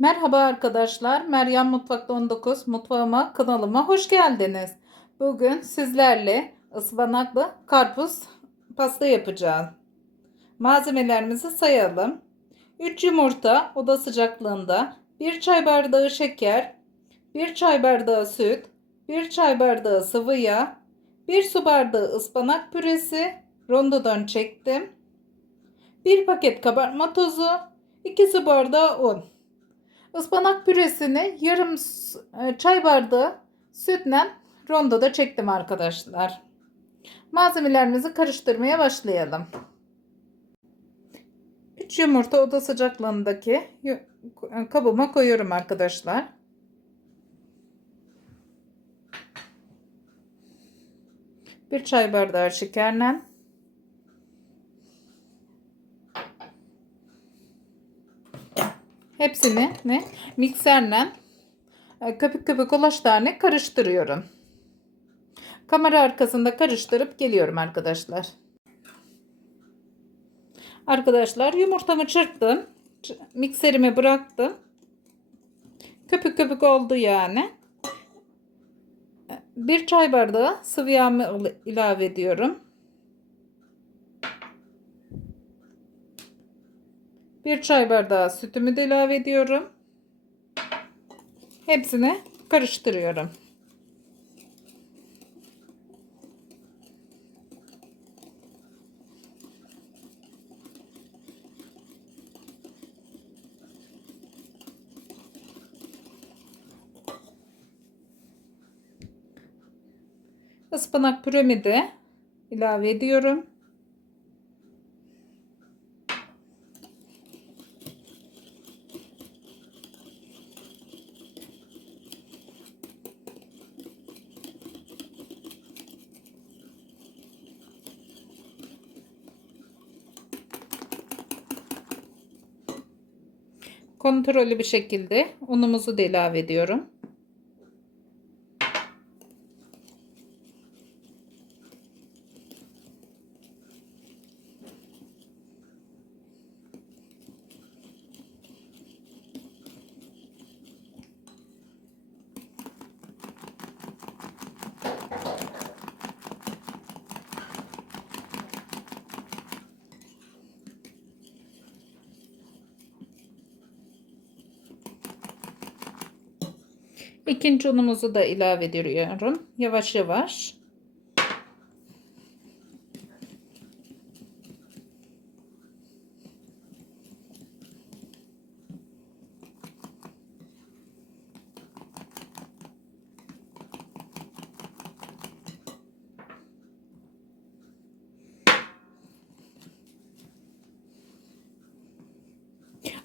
Merhaba arkadaşlar. Meryem Mutfakta 19 mutfağıma kanalıma hoş geldiniz. Bugün sizlerle ıspanaklı karpuz pasta yapacağız. Malzemelerimizi sayalım. 3 yumurta oda sıcaklığında, 1 çay bardağı şeker, 1 çay bardağı süt, 1 çay bardağı sıvı yağ, 1 su bardağı ıspanak püresi, rondodan çektim. 1 paket kabartma tozu, 2 su bardağı un. Ispanak püresini yarım e, çay bardağı sütle rondoda çektim arkadaşlar. Malzemelerimizi karıştırmaya başlayalım. 3 yumurta oda sıcaklığındaki yu- kabıma koyuyorum arkadaşlar. Bir çay bardağı şekerle Hepsini ne mikserle e, köpük köpük ulaş tane karıştırıyorum. Kamera arkasında karıştırıp geliyorum arkadaşlar. Arkadaşlar yumurtamı çırptım. Mikserime bıraktım. Köpük köpük oldu yani. Bir çay bardağı sıvı il- ilave ediyorum. Bir çay bardağı sütümü de ilave ediyorum. Hepsini karıştırıyorum. Ispanak püremi de ilave ediyorum. Kontrollü bir şekilde unumuzu da ilave ediyorum. İkinci unumuzu da ilave ediyorum. Yavaş yavaş.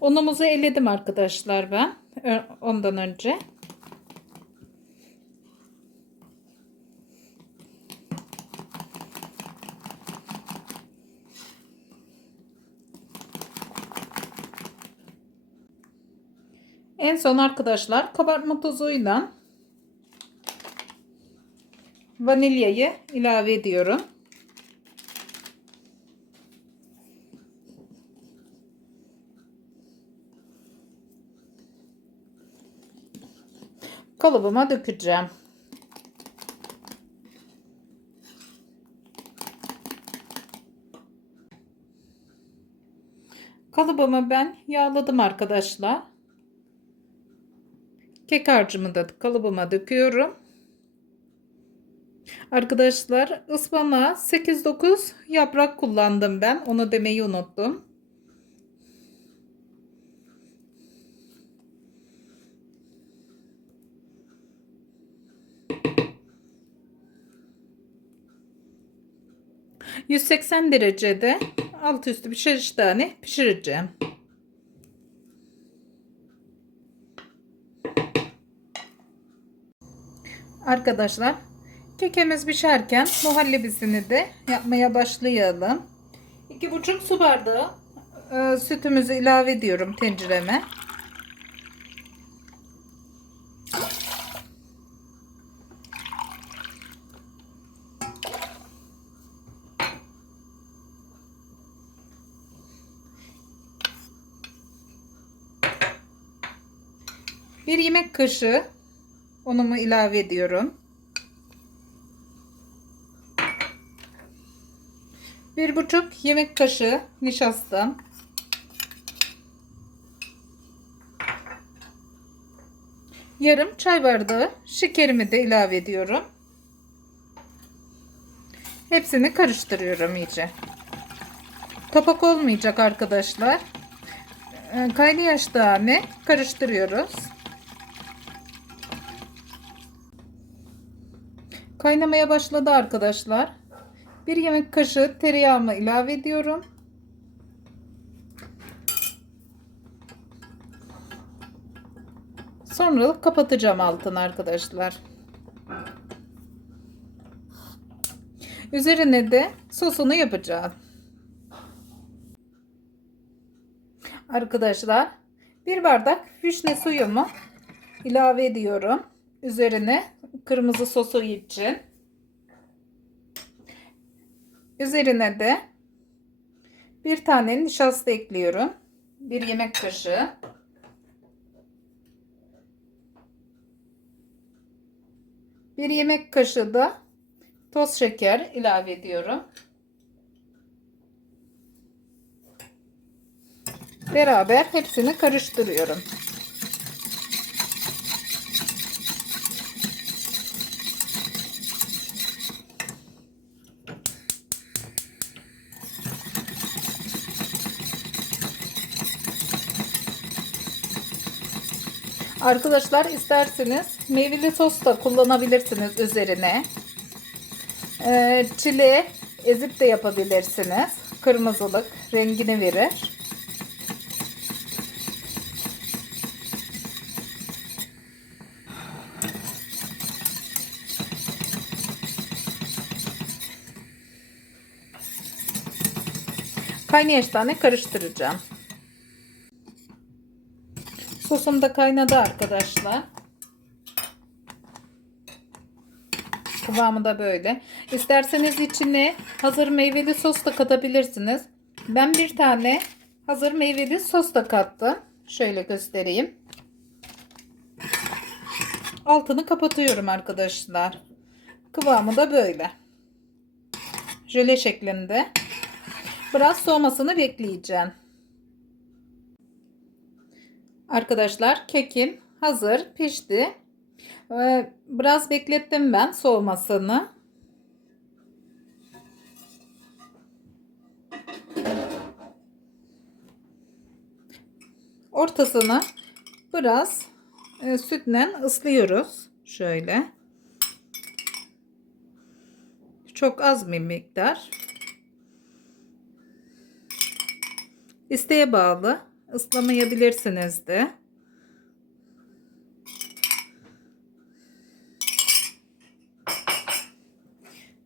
Unumuzu eledim arkadaşlar ben ondan önce. En son arkadaşlar kabartma tozuyla vanilyayı ilave ediyorum. Kalıbıma dökeceğim. Kalıbımı ben yağladım arkadaşlar. Kek harcımı da kalıbıma döküyorum. Arkadaşlar ıspanağa 8-9 yaprak kullandım ben. Onu demeyi unuttum. ...180 derecede... ...alt üstü bir şeriş tane pişireceğim. Arkadaşlar kekimiz pişerken muhallebisini de yapmaya başlayalım. 2,5 su bardağı e, sütümüzü ilave ediyorum tencereme. Bir yemek kaşığı unumu ilave ediyorum. Bir buçuk yemek kaşığı nişastam. Yarım çay bardağı şekerimi de ilave ediyorum. Hepsini karıştırıyorum iyice. Kapak olmayacak arkadaşlar. Ee, Kaynayaş tane karıştırıyoruz. Kaynamaya başladı arkadaşlar. Bir yemek kaşığı tereyağımı ilave ediyorum. Sonra kapatacağım altını arkadaşlar. Üzerine de sosunu yapacağım. Arkadaşlar bir bardak vişne suyumu ilave ediyorum. Üzerine kırmızı sosu için. Üzerine de bir tane nişasta ekliyorum. Bir yemek kaşığı. Bir yemek kaşığı da toz şeker ilave ediyorum. Beraber hepsini karıştırıyorum. Arkadaşlar isterseniz meyveli sos da kullanabilirsiniz üzerine. Ee, çile ezip de yapabilirsiniz. Kırmızılık rengini verir. Kaynayaş tane karıştıracağım. Sosum da kaynadı arkadaşlar. Kıvamı da böyle. İsterseniz içine hazır meyveli sos da katabilirsiniz. Ben bir tane hazır meyveli sos da kattım. Şöyle göstereyim. Altını kapatıyorum arkadaşlar. Kıvamı da böyle. Jöle şeklinde. Biraz soğumasını bekleyeceğim. Arkadaşlar kekim hazır pişti. Biraz beklettim ben soğumasını. Ortasını biraz e, sütle ıslıyoruz. Şöyle. Çok az bir miktar. İsteğe bağlı. Islamayabilirsiniz de.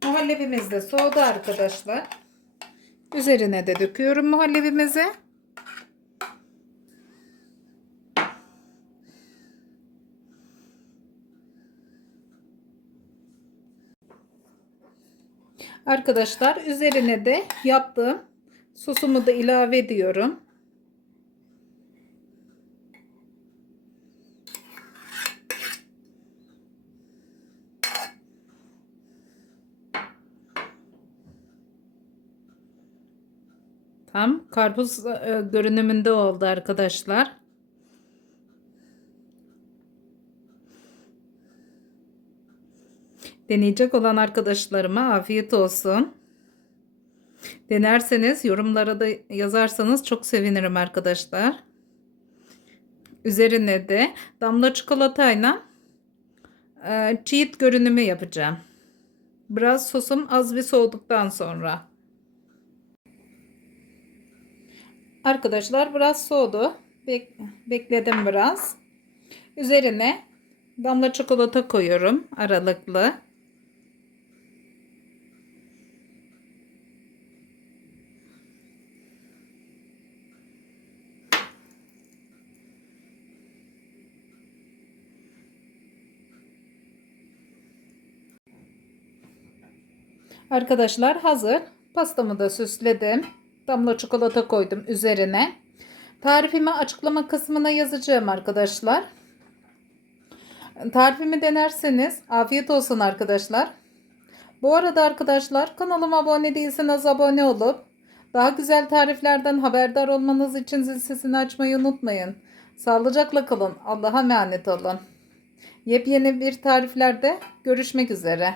Muhallebimiz de soğudu arkadaşlar. Üzerine de döküyorum muhallebimizi. Arkadaşlar üzerine de yaptığım sosumu da ilave ediyorum. Tam karpuz e, görünümünde oldu arkadaşlar. Deneyecek olan arkadaşlarıma afiyet olsun. Denerseniz yorumlara da yazarsanız çok sevinirim arkadaşlar. Üzerine de damla çikolatayla e, cheat görünümü yapacağım. Biraz sosum az bir soğuduktan sonra. Arkadaşlar biraz soğudu. Bek bekledim biraz. Üzerine damla çikolata koyuyorum aralıklı. Arkadaşlar hazır. Pastamı da süsledim. Damla çikolata koydum üzerine. Tarifimi açıklama kısmına yazacağım arkadaşlar. Tarifimi denerseniz afiyet olsun arkadaşlar. Bu arada arkadaşlar kanalıma abone değilseniz abone olup daha güzel tariflerden haberdar olmanız için zil sesini açmayı unutmayın. Sağlıcakla kalın. Allah'a emanet olun. Yepyeni bir tariflerde görüşmek üzere.